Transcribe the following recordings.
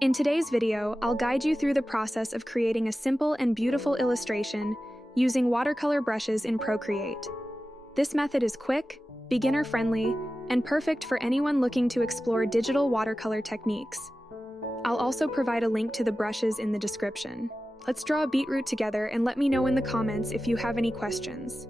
In today's video, I'll guide you through the process of creating a simple and beautiful illustration using watercolor brushes in Procreate. This method is quick, beginner-friendly, and perfect for anyone looking to explore digital watercolor techniques. I'll also provide a link to the brushes in the description. Let's draw a beetroot together and let me know in the comments if you have any questions.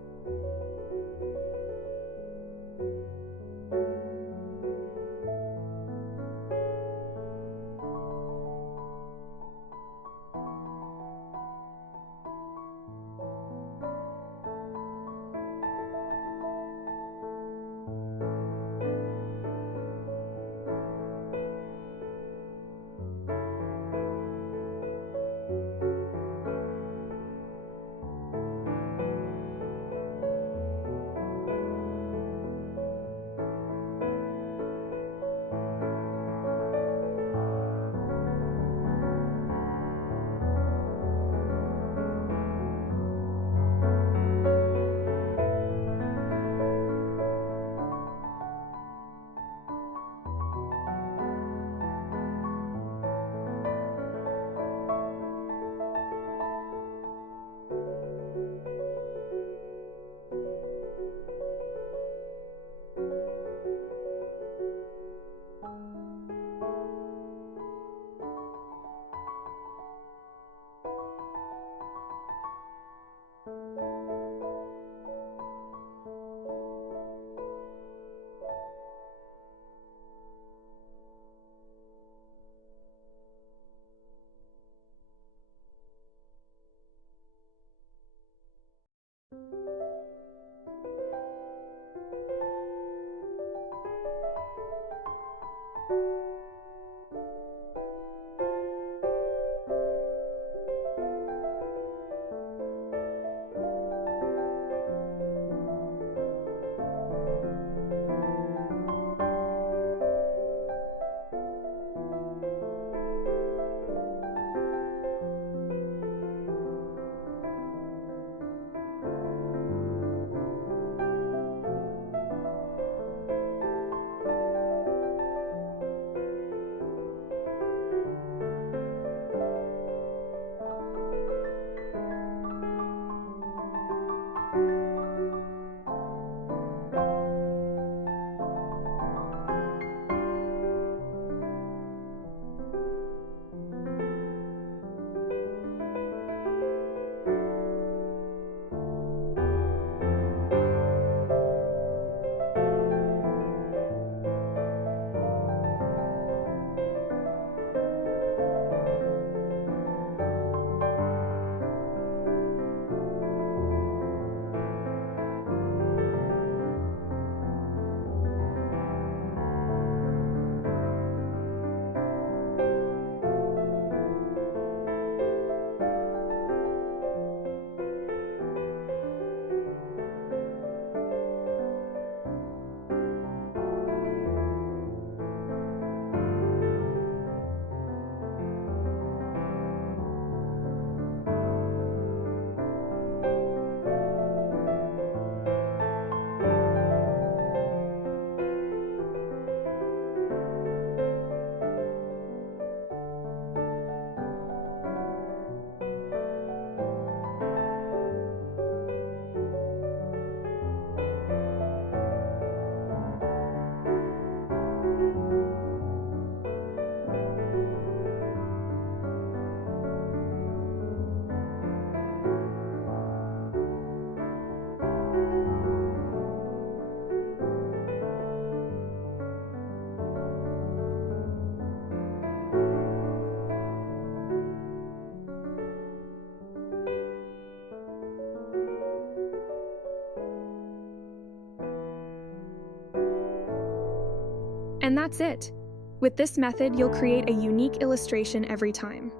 And that's it. With this method, you'll create a unique illustration every time.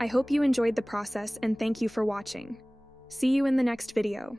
I hope you enjoyed the process and thank you for watching. See you in the next video.